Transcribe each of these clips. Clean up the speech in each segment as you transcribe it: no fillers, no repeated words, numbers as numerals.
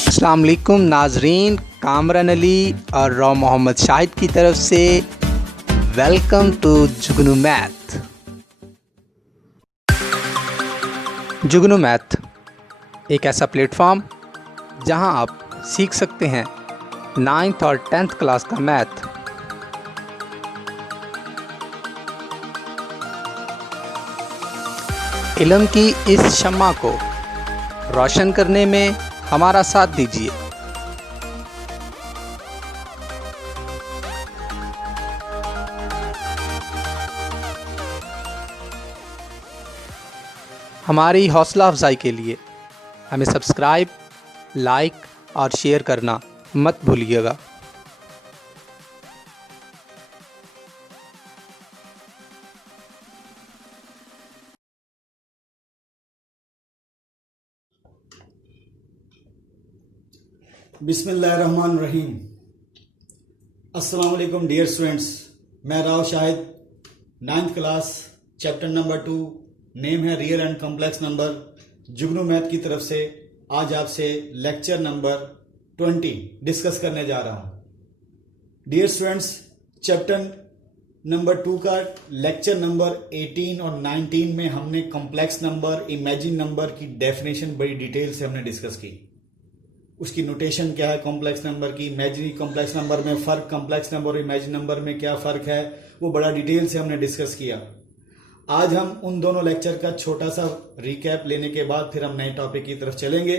अस्सलाम वालेकुम नाजरीन, कामरान अली और रॉ मोहम्मद शाहिद की तरफ से welcome to Jugnu math. Jugnu math एक ऐसा प्लेटफॉर्म जहां आप सीख सकते हैं 9th और 10th क्लास का मैथ। इल्म की इस शम्मा को रोशन करने में हमारा साथ दीजिए। हमारी हौसला अफजाई के लिए हमें सब्सक्राइब, लाइक और शेयर करना मत भूलिएगा। बिस्मिल्लाहिर्रहमानिर्रहीम। अस्सलाम वालेकुम डियर स्टूडेंट्स, मैं Rao Shahid, 9th class, chapter number 2, name है real and complex number, Jugnu math की तरफ से आज आपसे लेक्चर नंबर 20 डिस्कस करने जा रहा हूं। डियर स्टूडेंट्स, चैप्टर नंबर 2 का लेक्चर नंबर 18 और 19 में हमने कॉम्प्लेक्स नंबर, इमेजिन नंबर की डेफिनेशन बड़ी डिटेल से हमने डिस्कस की। उसकी नोटेशन क्या है कॉम्प्लेक्स नंबर की, इमेजिनरी कॉम्प्लेक्स नंबर में फ़र्क, कॉम्प्लेक्स नंबर और इमेजिन नंबर में क्या फ़र्क है, वो बड़ा डिटेल से हमने डिस्कस किया। आज हम उन दोनों लेक्चर का छोटा सा रिकैप लेने के बाद फिर हम नए टॉपिक की तरफ चलेंगे।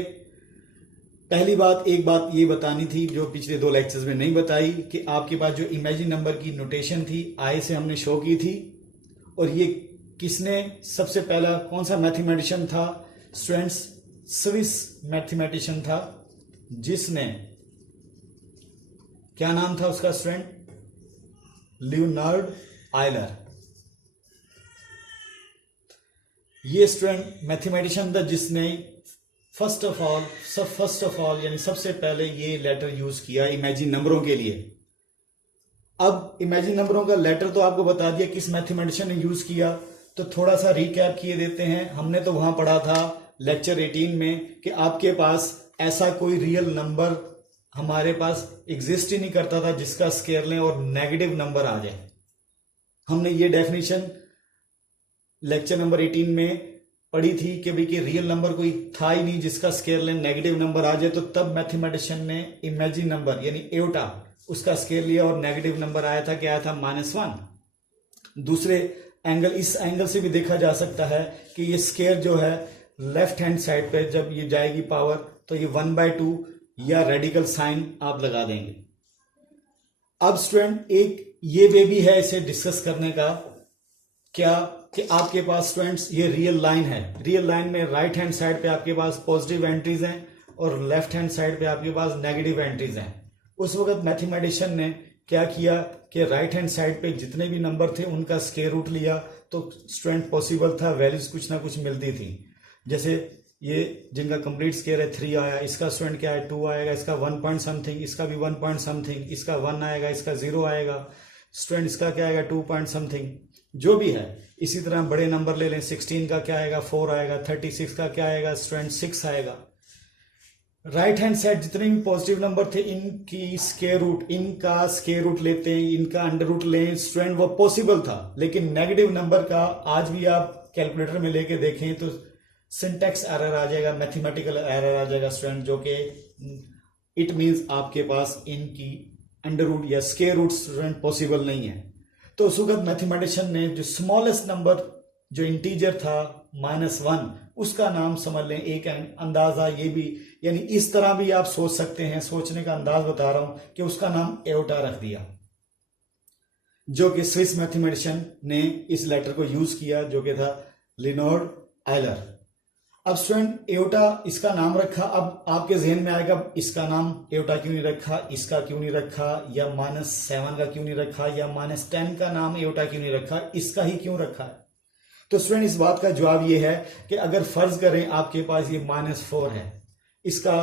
पहली बात, एक बात ये बतानी थी जो पिछले 2 लेक्चर्स में नहीं बताई, कि आपके पास जो इमेजिन नंबर की नोटेशन थी आई से हमने शो की थी, और ये किसने सबसे पहला कौन सा मैथमेटिशियन था स्टूडेंट्स? स्विस मैथमेटिशियन था, जिसने, क्या नाम था उसका स्टूडेंट? Leonard Euler. ये स्टूडेंट मैथमेटिशियन था जिसने फर्स्ट ऑफ ऑल यानी सबसे पहले ये लेटर यूज किया इमेजिन नंबरों के लिए। अब इमेजिन नंबरों का लेटर तो आपको बता दिया किस मैथमेटिशियन ने यूज किया, तो थोड़ा सा रिकैप किए देते हैं। हमने तो वहां पढ़ा था लेक्चर 18 में कि आपके पास ऐसा कोई रियल नंबर हमारे पास एग्जिस्ट ही नहीं करता था जिसका स्केयर लें और नेगेटिव नंबर आ जाए। हमने ये डेफिनेशन लेक्चर नंबर 18 में पढ़ी थी कि भाई कि रियल नंबर कोई था ही नहीं जिसका स्केयर लें नेगेटिव नंबर आ जाए। तो तब मैथमेटिशियन ने इमेजिन नंबर यानी एओटा उसका स्केयर लिया और नेगेटिव नंबर आया था, क्या आया था? -1। दूसरे एंगल, इस एंगल से भी देखा जा सकता है कि ये स्केयर जो है लेफ्ट हैंड साइड पे जब ये जाएगी पावर, तो ये 1/2 या रेडिकल साइन आप लगा देंगे। अब स्टूडेंट एक ये वे भी है इसे डिस्कस करने का, क्या कि आपके पास स्टूडेंट्स ये रियल लाइन है। रियल लाइन में राइट हैंड साइड पे आपके पास पॉजिटिव एंट्रीज हैं और लेफ्ट हैंड साइड पे आपके पास नेगेटिव एंट्रीज हैं। उस वक्त मैथमेटिशियन ने क्या किया कि राइट हैंड साइड पे जितने भी नंबर थे उनका स्क्वायर रूट लिया, तो स्टूडेंट पॉसिबल था वैल्यूज कुछ ना कुछ मिलती थी। जैसे ये जिनका कंप्लीट स्केयर है 3 आया, इसका स्टूडेंट क्या है 2 आएगा, इसका 1 पॉइंट समथिंग, इसका भी 1 पॉइंट समथिंग, इसका 1 आएगा, इसका 0 आएगा, स्टूडेंट इसका क्या आएगा 2 पॉइंट समथिंग, जो भी है। इसी तरह बड़े नंबर ले लें, 16 का क्या आएगा 4 आएगा, 36 का क्या आएगा स्टूडेंट 6 आएगा। राइट हैंड साइड जितने भी पॉजिटिव नंबर थे इनकी स्क्वायर रूट, इनका स्क्वायर रूट लेते हैं, इनका अंडर रूट लें स्टूडेंट, वो पॉसिबल था। लेकिन नेगेटिव नंबर का आज भी आप कैलकुलेटर में लेके देखें तो सिंटैक्स एरर आ जाएगा, मैथमेटिकल एरर आ जाएगा स्टूडेंट, जो कि इट मींस आपके पास इनकी अंडर रूट या स्क्वायर रूट स्टूडेंट पॉसिबल नहीं है। तो उस वक्त मैथमेटिशियन ने जो स्मॉलेस्ट नंबर जो इंटीजर था -1, उसका नाम समझ लें, एक अंदाजा ये भी, यानी इस तरह भी आप सोच सकते हैं, सोचने का अंदाज बता रहा हूं कि उसका नाम एओटा रख दिया, जो कि स्विस मैथमेटिशियन ने इस लेटर को यूज किया, जो कि था लियोनार्ड आयलर। अब स्टूडेंट एओटा इसका नाम रखा। अब आपके जहन में आएगा इसका नाम एओटा क्यों नहीं रखा, इसका क्यों नहीं रखा, या -7 का क्यों नहीं रखा, या -10 का नाम एओटा क्यों नहीं रखा, इसका ही क्यों रखा है? तो स्टूडेंट इस बात का जवाब ये है कि अगर फर्ज करें आपके पास ये -4 है, इसका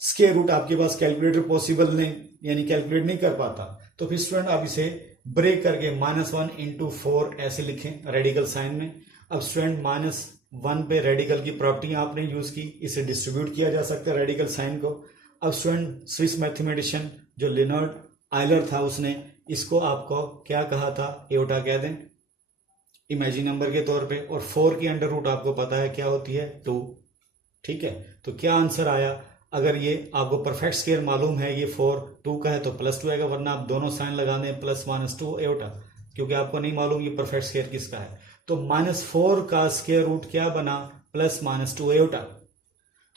स्क्वायर रूट आपके पास कैलकुलेटर पॉसिबल नहीं, यानी कैलकुलेट नहीं कर पाता, तो फिर स्टूडेंट आप इसे ब्रेक करके -1 × 4 ऐसे लिखें रेडिकल साइन में। अब स्टूडेंट 1 पे रेडिकल की प्रॉपर्टी आपने यूज की, इसे डिस्ट्रीब्यूट किया जा सकता है रेडिकल साइन को। अब स्टूडेंट स्विस मैथमेटिशियन जो लियोनार्ड आयलर था उसने इसको आपको क्या कहा था, एओटा कह दें इमेजिन नंबर के तौर पे, और 4 की अंडर रूट आपको पता है क्या होती है 2। ठीक है, तो क्या आंसर आया, अगर ये आपको परफेक्ट स्क्वायर मालूम है, ये 4 2 का है तो +2 आएगा, वरना आप दोनों साइन लगा दें +-2 एओटा, क्योंकि आपको नहीं मालूम ये परफेक्ट स्क्वायर किसका है। तो -4 का स्क्वायर रूट क्या बना, +-2 एओटा।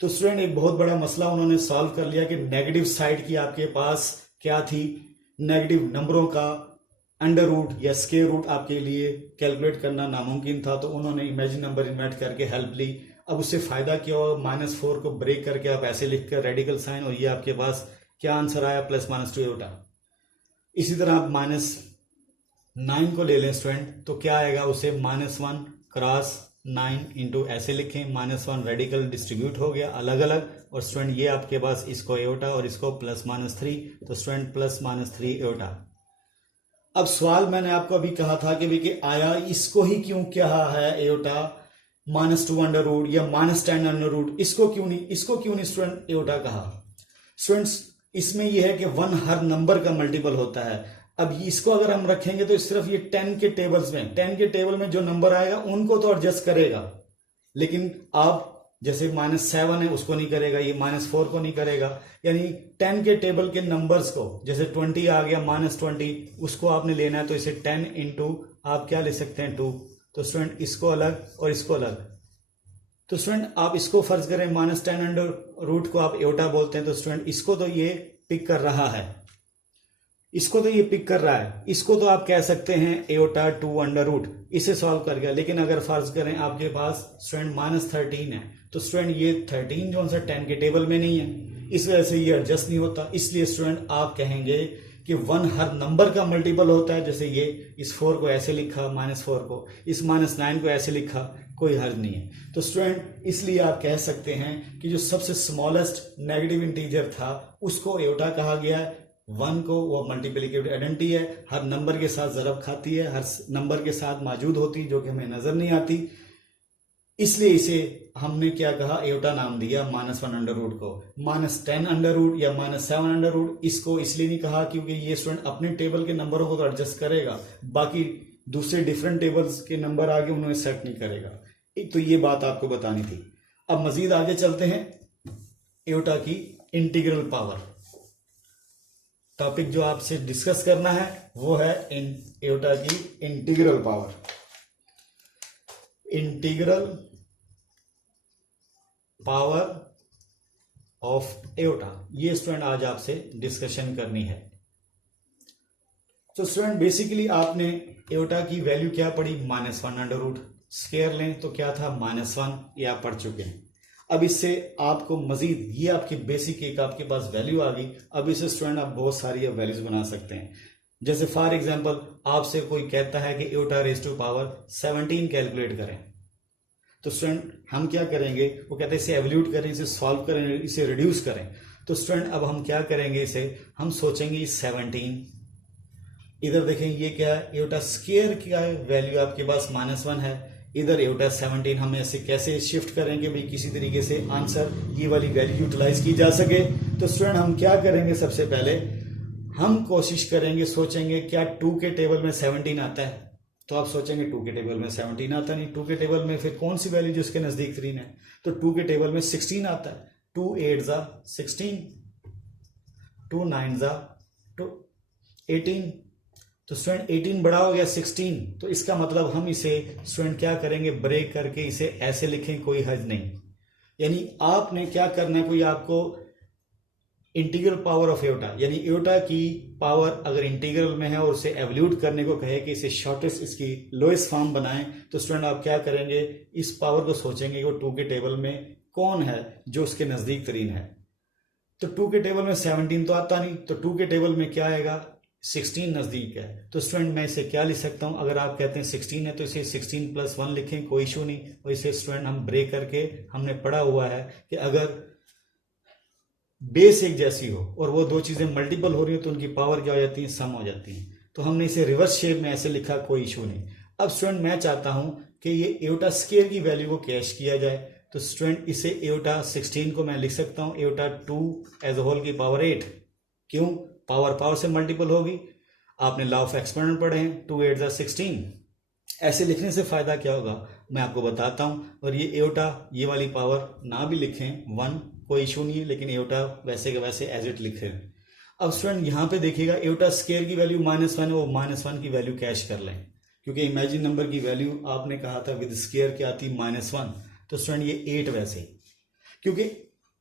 तो स्टूडेंट एक बहुत बड़ा मसला उन्होंने सॉल्व कर लिया कि नेगेटिव साइड की आपके पास क्या थी, नेगेटिव नंबरों का अंडर रूट या स्क्वायर रूट आपके लिए कैलकुलेट करना नामुमकिन था, तो उन्होंने इमेजिन नंबर इन्वेंट करके हेल्प ली। अब उससे फायदा क्या हुआ, -4 को ब्रेक करके आप ऐसे लिख कर रेडिकल साइन, और ये आपके पास क्या आंसर आया, +-2 एओटा। इसी तरह आप -9 को ले लें स्टूडेंट, तो क्या आएगा, उसे -1 क्रॉस 9 इंटू ऐसे लिखें, -1 रेडिकल डिस्ट्रीब्यूट हो गया अलग अलग, और स्टूडेंट ये आपके पास इसको एओटा और इसको +-3, तो स्टूडेंट +-3 एओटा। अब सवाल मैंने आपको अभी कहा था कि भाई आया इसको ही क्यों कहा है एओटा, -2 अंडर रूट या -10 अंडर रूट, इसको क्यों नहीं स्टूडेंट एओटा कहा। स्टूडेंट्स इसमें यह है कि 1 हर नंबर का मल्टीपल होता है। अब इसको अगर हम रखेंगे तो सिर्फ ये 10 के टेबल में जो नंबर आएगा उनको तो एडजस्ट करेगा, लेकिन आप जैसे -7 है उसको नहीं करेगा, ये -4 को नहीं करेगा, यानी 10 के टेबल के नंबर्स को, जैसे 20 आ गया -20, उसको आपने लेना है तो इसे 10 इंटू आप क्या ले सकते हैं 2, तो स्टूडेंट इसको अलग और इसको अलग। तो स्टूडेंट आप इसको फर्ज करें -10 अंडर रूट को आप एओटा बोलते हैं, तो स्टूडेंट इसको तो ये पिक कर रहा है, इसको तो ये पिक कर रहा है, इसको तो आप कह सकते हैं एओटा 2 अंडर रूट, इसे सॉल्व कर गया। लेकिन अगर फर्ज करें आपके पास स्टूडेंट -13 है, तो स्टूडेंट ये 13 जो सा 10 के टेबल में नहीं है, इस वजह से ये एडजस्ट नहीं होता। इसलिए स्टूडेंट आप कहेंगे कि 1 हर नंबर का मल्टीपल होता है, जैसे ये इस 4 को ऐसे लिखा, -4 को, इस -9 को ऐसे लिखा, कोई हर्ज नहीं है। तो स्टूडेंट इसलिए आप कह सकते हैं कि जो सबसे स्मॉलेस्ट नेगेटिव इंटीजर था उसको एओटा कहा गया है। 1 को वो मल्टीप्लिकेटिव आइडेंटिटी है, हर नंबर के साथ ज़रब खाती है, हर नंबर के साथ मौजूद होती है, जो कि हमें नजर नहीं आती, इसलिए इसे हमने क्या कहा, एओटा नाम दिया। -1 अंडर रूट को -10 अंडर रूट या -7 अंडर रूट इसको इसलिए नहीं कहा क्योंकि ये स्टूडेंट अपने टेबल के नंबरों को तो एडजस्ट करेगा, बाकी दूसरे डिफरेंट टेबल्स के नंबर आगे उन्हें सेट नहीं करेगा। तो ये बात आपको बतानी थी। अब मजीद आगे चलते हैं, एओटा की इंटीग्रल पावर। टॉपिक जो आपसे डिस्कस करना है वो है एओटा की integral power. Integral power of aorta, ये स्टूडेंट आज आपसे डिस्कशन करनी है। तो स्टूडेंट बेसिकली आपने एओटा की वैल्यू क्या पढ़ी, -1 अंडर रूट, स्क्वायर लें तो क्या था -1, ये आप पढ़ चुके हैं। अब इससे आपको मजीद ये आपकी बेसिक एक आपके पास वैल्यू आ गई। अब इससे स्टूडेंट आप बहुत सारी वैल्यूज बना सकते हैं। जैसे फॉर एग्जांपल आपसे कोई कहता है कि iota raise to power 17 calculate करें, तो स्टूडेंट हम क्या करेंगे, वो कहते हैं इसे एवल्यूट करें, इसे सॉल्व करें, इसे रिड्यूस करें। तो स्टूडेंट अब हम क्या करेंगे, इसे हम सोचेंगे 17, इधर देखें ये क्या है, एओटा स्क्वायर क्या है, वैल्यू आपके पास -1 है, इधर एओटा 17, हम ऐसे कैसे शिफ्ट करेंगे भाई किसी तरीके से आंसर ये वाली वैल्यू यूटिलाइज की जा सके। तो स्टूडेंट हम क्या करेंगे, सबसे पहले हम कोशिश करेंगे, सोचेंगे क्या 2 के टेबल में 17 आता है, तो आप सोचेंगे 2 के टेबल में 17 आता नहीं, 2 के टेबल में फिर कौन सी वैल्यू जो उसके नजदीक तरीन है, तो 2 के टेबल में 16 आता है, 2 8 जा 16, 2 9 जा 18, तो स्टूडेंट 18 बड़ा हो गया 16, तो इसका मतलब हम इसे स्टूडेंट क्या करेंगे, ब्रेक करके इसे ऐसे लिखें, कोई हर्ज नहीं। यानी आपने क्या करना है, कोई आपको इंटीग्रल पावर ऑफ एओटा, यानी एओटा की पावर अगर इंटीग्रल में है और उसे एवल्यूट करने को कहे कि इसे शॉर्टेस्ट, इसकी लोएस्ट फॉर्म बनाएं, तो स्टूडेंट आप क्या करेंगे, इस पावर को सोचेंगे कि वो 2 के टेबल में कौन है जो उसके नजदीक तरीन है। तो 2 के टेबल में 17 तो आता नहीं, तो 2 के टेबल में क्या आएगा, 16 नजदीक है। तो स्टूडेंट मैं इसे क्या लिख सकता हूं, अगर आप कहते हैं 16 है तो इसे 16 + 1 लिखें, कोई इशू नहीं। और इसे स्टूडेंट हम ब्रेक करके, हमने पढ़ा हुआ है कि अगर बेस एक जैसी हो और वो दो चीजें मल्टीपल हो रही हो तो उनकी पावर क्या हो जाती है, सम हो जाती है। तो हमने इसे रिवर्स शेप में ऐसे लिखा, कोई इशू नहीं। अब स्टूडेंट मैं चाहता हूं कि ये एयोटा स्केयर की वैल्यू को कैश किया जाए, तो स्टूडेंट इसे एयोटा 16 को मैं लिख सकता हूँ एयोटा 2 एज होल की पावर 8। क्यों? पावर से मल्टीपल होगी। आपने लॉ ऑफ एक्सपोनेंट पढ़े हैं, 2 8 16। ऐसे लिखने से फायदा क्या होगा मैं आपको बताता हूँ। और ये एयोटा ये वाली पावर ना भी लिखें 1 कोई इशू नहीं है, लेकिन एयोटा वैसे के वैसे एज इट लिखें। अब स्टूडेंट यहाँ पे देखिएगा एयोटा स्केयर की वैल्यू -1 है, वो -1 की वैल्यू कैश कर लें, क्योंकि इमेजिन नंबर की वैल्यू आपने कहा था विद स्केयर क्या आती -1, तो स्टूडेंट ये 8 वैसे ही। क्योंकि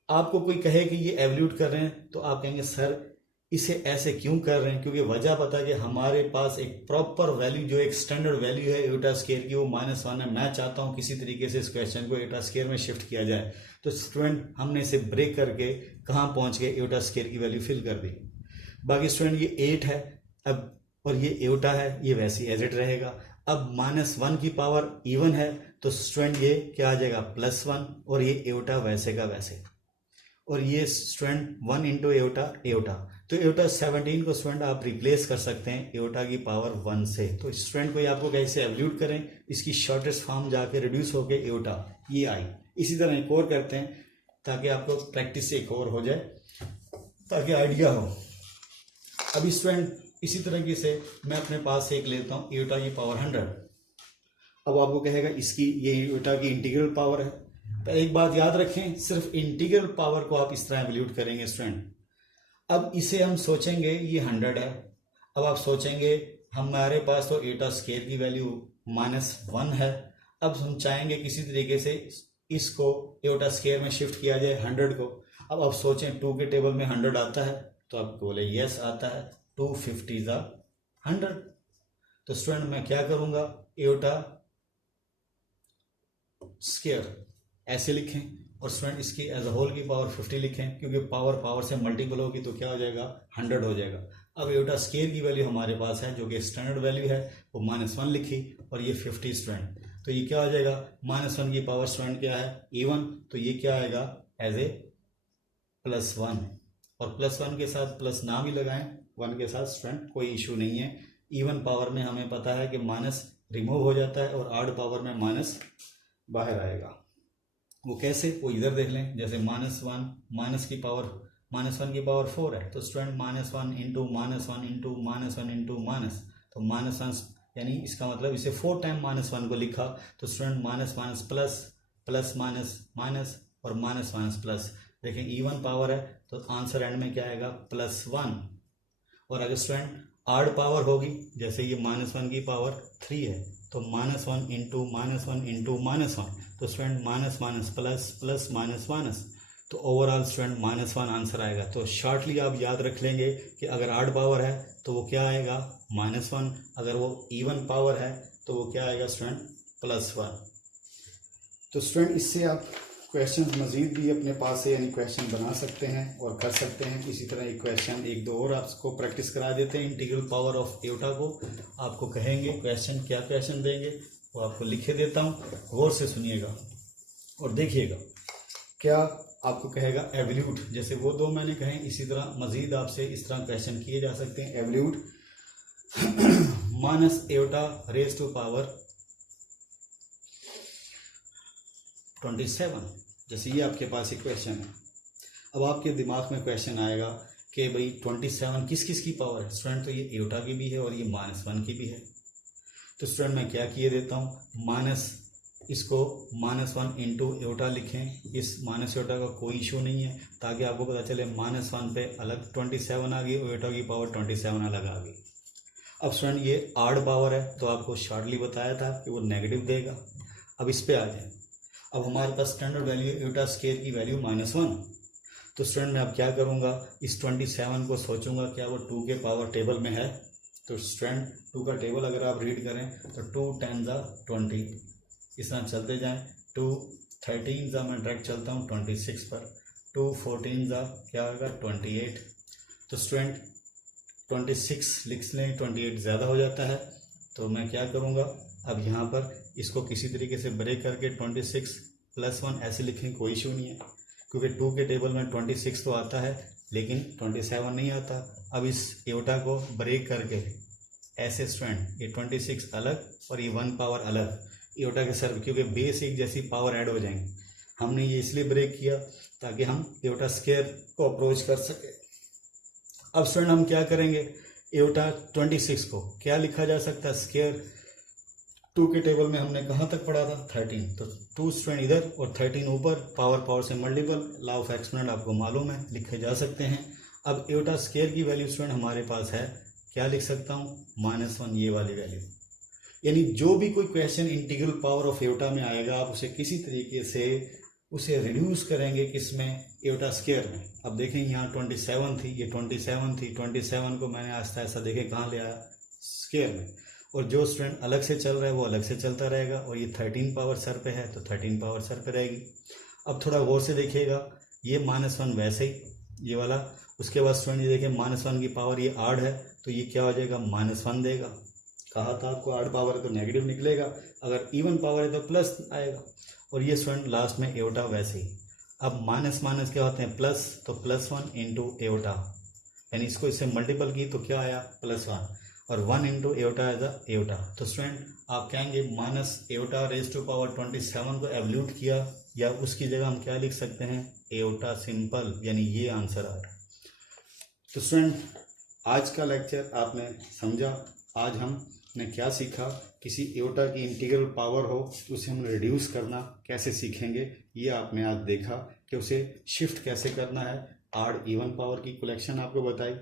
आपको कोई कहे कि ये एवल्यूट कर रहे हैं तो आप कहेंगे सर इसे ऐसे क्यों कर रहे हैं, क्योंकि वजह पता है कि हमारे पास एक प्रॉपर वैल्यू जो एक स्टैंडर्ड वैल्यू है एयोटा स्केयर की वो -1 है। मैं चाहता हूँ किसी तरीके से इस क्वेश्चन को एयोटा स्केयर में शिफ्ट किया जाए, तो स्टूडेंट हमने इसे ब्रेक करके कहाँ पहुँच गए, एयोटा स्केयर की वैल्यू फिल कर दी। बाकी स्टूडेंट ये 8 है अब, और ये एयोटा है, ये वैसे एज इट रहेगा। अब -1 की पावर इवन है तो स्टूडेंट ये क्या आ जाएगा +1, और ये एयोटा वैसे का वैसे, और ये स्टूडेंट 1 इंटू एयोटा। तो एयोटा 17 को स्टूडेंट आप रिप्लेस कर सकते हैं एयोटा की पावर 1 से। तो स्टूडेंट को आपको कैसे एवल्यूट करें, इसकी शॉर्टेस्ट फॉर्म जाके रिड्यूस होके एयोटा ये आई। इसी तरह एक और करते हैं ताकि आपको प्रैक्टिस से एक और हो जाए, ताकि आइडिया हो। अभी स्टूडेंट इसी तरीके से मैं अपने पास से एक लेता हूँ एयोटा की पावर 100। अब आपको कहेगा इसकी ये एयोटा की इंटीग्रल पावर है। तो एक बात याद रखें, सिर्फ इंटीग्रल पावर को आप इस तरह एवल्यूट करेंगे स्टूडेंट। अब इसे हम सोचेंगे ये 100 है। अब आप सोचेंगे हमारे पास तो एयोटा स्केयर की वैल्यू -1 है। अब हम चाहेंगे किसी तरीके से इसको एयोटा स्केयर में शिफ्ट किया जाए 100 को। अब आप सोचें 2 के टेबल में 100 आता है, तो आप बोले यस आता है, 250 100। तो स्टूडेंट मैं क्या करूंगा, एयोटा स्केयर ऐसे लिखें, और स्टूडेंट इसकी एज अ होल की पावर 50 लिखें, क्योंकि पावर से मल्टीपल होगी तो क्या हो जाएगा 100 हो जाएगा। अब एयोटा स्केयर की वैल्यू हमारे पास है जो कि स्टैंडर्ड वैल्यू है, वो -1 लिखी, और ये 50 स्टूडेंट, तो ये क्या हो जाएगा -1 की पावर स्टूडेंट क्या है इवन, तो ये क्या आएगा एज ए +1, और +1 के साथ प्लस ना भी लगाएं 1 के साथ स्टूडेंट कोई इशू नहीं है। इवन पावर में हमें पता है कि माइनस रिमूव हो जाता है और ऑड पावर में माइनस बाहर आएगा। वो कैसे, वो इधर देख लें, जैसे -1 माइनस की पावर -1 की पावर 4 है, तो student -1 into -1 into -1 into minus, तो -1 यानी इसका मतलब इसे 4 टाइम -1 को लिखा, तो student minus plus plus minus minus और माइनस प्लस। देखें इवन पावर है तो आंसर एंड में क्या आएगा +1। और अगर स्टूडेंट ऑड पावर होगी, जैसे ये -1 की पावर 3 है, तो -1 इंटू -1 इंटू -1, तो student minus plus plus minus, तो ओवरऑल स्टूडेंट -1 आंसर आएगा। तो शॉर्टली आप याद रख लेंगे कि अगर ऑड पावर है तो वो क्या आएगा -1, अगर वो इवन पावर है तो वो क्या आएगा स्टूडेंट +1। तो स्टूडेंट इससे आप क्वेश्चन मज़ीद भी अपने पास से यानी क्वेश्चन बना सकते हैं और कर सकते हैं। इसी तरह एक क्वेश्चन 1-2 और आपको प्रैक्टिस करा देते हैं इंटीग्रल पावर ऑफ एयोटा को। आपको कहेंगे क्वेश्चन क्या क्वेश्चन देंगे वो आपको लिखे देता हूँ, गौर से सुनिएगा और देखिएगा। क्या आपको कहेगा एवल्यूट, जैसे वो 2 मैंने कहे, इसी तरह मज़ीद आपसे इस तरह क्वेश्चन किए जा सकते हैं। Evaluate minus iota raise to power 27, जैसे ये आपके पास एक क्वेश्चन है। अब आपके दिमाग में क्वेश्चन आएगा कि भाई 27 किस किस की पावर है स्टूडेंट, तो ये एयोटा की भी है और ये -1 की भी है। तो स्टूडेंट मैं क्या किए देता हूँ, इसको -1 इंटू एयोटा लिखें। इस माइनस एयोटा का कोई इशू नहीं है, ताकि आपको पता चले -1 पे अलग 27 आ गई, एयोटा की पावर 27 अलग आ गई। अब स्टूडेंट ये ऑड पावर है तो आपको शॉर्टली बताया था कि वो नेगेटिव देगा। अब इस पे आ जाए। अब हमारे पास स्टैंडर्ड वैल्यू एयोटा स्केयर की वैल्यू -1, तो स्टूडेंट मैं अब क्या करूँगा, इस 27 को सोचूंगा क्या वो 2 के पावर टेबल में है। तो स्टूडेंट 2 का टेबल अगर आप रीड करें तो 2 10 20, इस तरह चलते जाएं। 2 13 मैं डायरेक्ट चलता हूँ 26 पर, 2 14 क्या होगा 28। तो स्टूडेंट 26 लिख लें, 28 ज़्यादा हो जाता है, तो मैं क्या करूँगा, अब यहाँ पर इसको किसी तरीके से ब्रेक करके 26 + 1 ऐसे लिखें, कोई इशू नहीं है, क्योंकि 2 के टेबल में 26 तो आता है लेकिन 27 नहीं आता। अब इस एयोटा को ब्रेक करके ऐसे स्टूडेंट ये 26 अलग और ये 1 पावर अलग, एओर्टा के सर, क्योंकि बेस एक जैसी पावर ऐड हो जाएंगी। हमने ये इसलिए ब्रेक किया ताकि हम एओर्टा स्केयर को अप्रोच कर सके। अब स्टूडेंट हम क्या करेंगे, एओर्टा 26 को क्या लिखा जा सकता है, स्केयर 2 के टेबल में हमने कहाँ तक पढ़ा था 13, तो 2 स्टूडेंट इधर और 13 ऊपर, पावर से मल्टीपल, लॉ ऑफ एक्सपोनेंट आपको मालूम है, लिखे जा सकते हैं। अब एओर्टा स्केयर की वैल्यू स्टूडेंट हमारे पास है, क्या लिख सकता हूँ, -1, ये वाली वैल्यू। यानी जो भी कोई question integral power of aorta में आएगा, आप उसे किसी तरीके से उसे रिड्यूस करेंगे, किसमें, एओर्टा स्केयर में। अब देखें यहाँ 27 थी, ये 27 थी, 27 को मैंने आस्ता ऐसा देखे कहाँ ले आया, स्केयर में। और जो स्टूडेंट अलग से चल रहा है वो अलग से चलता रहेगा, और ये 13 पावर सर पे है तो 13 पावर सर पे रहेगी। अब थोड़ा गौर से देखिएगा, ये -1 वैसे ही ये वाला, उसके बाद स्टूडेंट ये देखें -1 की पावर ये आड है तो ये क्या हो जाएगा, -1 देगा। कहा था आपको आड पावर है तो नेगेटिव निकलेगा, अगर इवन पावर है तो प्लस आएगा। और ये स्टूडेंट लास्ट में एओर्टा वैसे ही। अब माइनस माइनस क्या होते हैं, प्लस, तो +1 इंटू एओर्टा, यानी इसको इससे मल्टीपल की तो क्या आया, +1, और 1 into iota as a iota. तो स्टूडेंट आप कहेंगे minus iota raise to power 27 को एवल्यूट किया, या उसकी जगह हम क्या लिख सकते हैं, एओर्टा सिंपल, यानी ये आंसर आ रहा है। तो स्टूडेंट आज का लेक्चर आपने समझा, आज हमने क्या सीखा, किसी एओर्टा की इंटीग्रल पावर हो तो उसे हम रिड्यूस करना कैसे सीखेंगे, ये आपने आज देखा कि उसे शिफ्ट कैसे करना है। आड इवन पावर की कलेक्शन आपको बताई,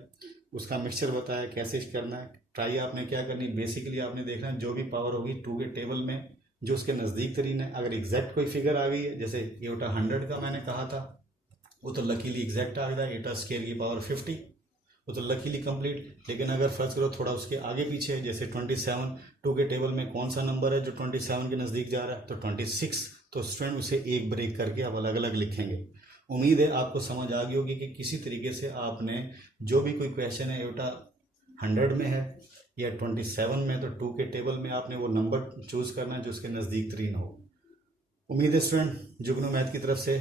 उसका मिक्सचर बताया कैसे करना है। ट्राई आपने क्या करनी, बेसिकली आपने देखना है जो भी पावर होगी 2 के टेबल में जो उसके नज़दीक तरीन है, अगर एग्जैक्ट कोई फिगर आ गई है, जैसे एओर्टा 100 का मैंने कहा था वो तो लकीली एग्जैक्ट आ गया, एओर्टा स्केयर की पावर 50 वो तो लकीली कंप्लीट। लेकिन अगर फर्ज करो थोड़ा उसके आगे पीछे है, जैसे 27 2 के टेबल में कौन सा नंबर है जो 27 के नज़दीक जा रहा है, तो 26, तो स्टूडेंट उसे एक ब्रेक करके आप अलग अलग लिखेंगे। उम्मीद है आपको समझ आ गई होगी कि किसी तरीके से आपने जो भी कोई क्वेश्चन है एओर्टा 100 में है या 27 में, तो 2 के टेबल में आपने वो नंबर चूज करना है जो उसके नज़दीक तरीन हो। उम्मीद है स्टूडेंट जुगनू मैथ की तरफ से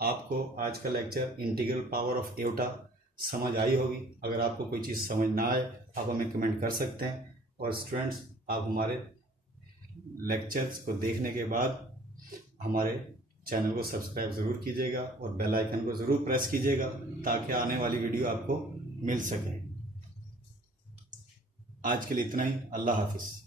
आपको आज का lecture integral power of aorta समझ आई होगी। अगर आपको कोई चीज़ समझ ना आए आप हमें कमेंट कर सकते हैं, और स्टूडेंट्स आप हमारे लेक्चर्स को देखने के बाद हमारे चैनल को सब्सक्राइब ज़रूर कीजिएगा और बेल आइकन को ज़रूर प्रेस कीजिएगा ताकि आने वाली वीडियो आपको मिल सके। आज के लिए इतना ही, अल्लाह हाफिज़।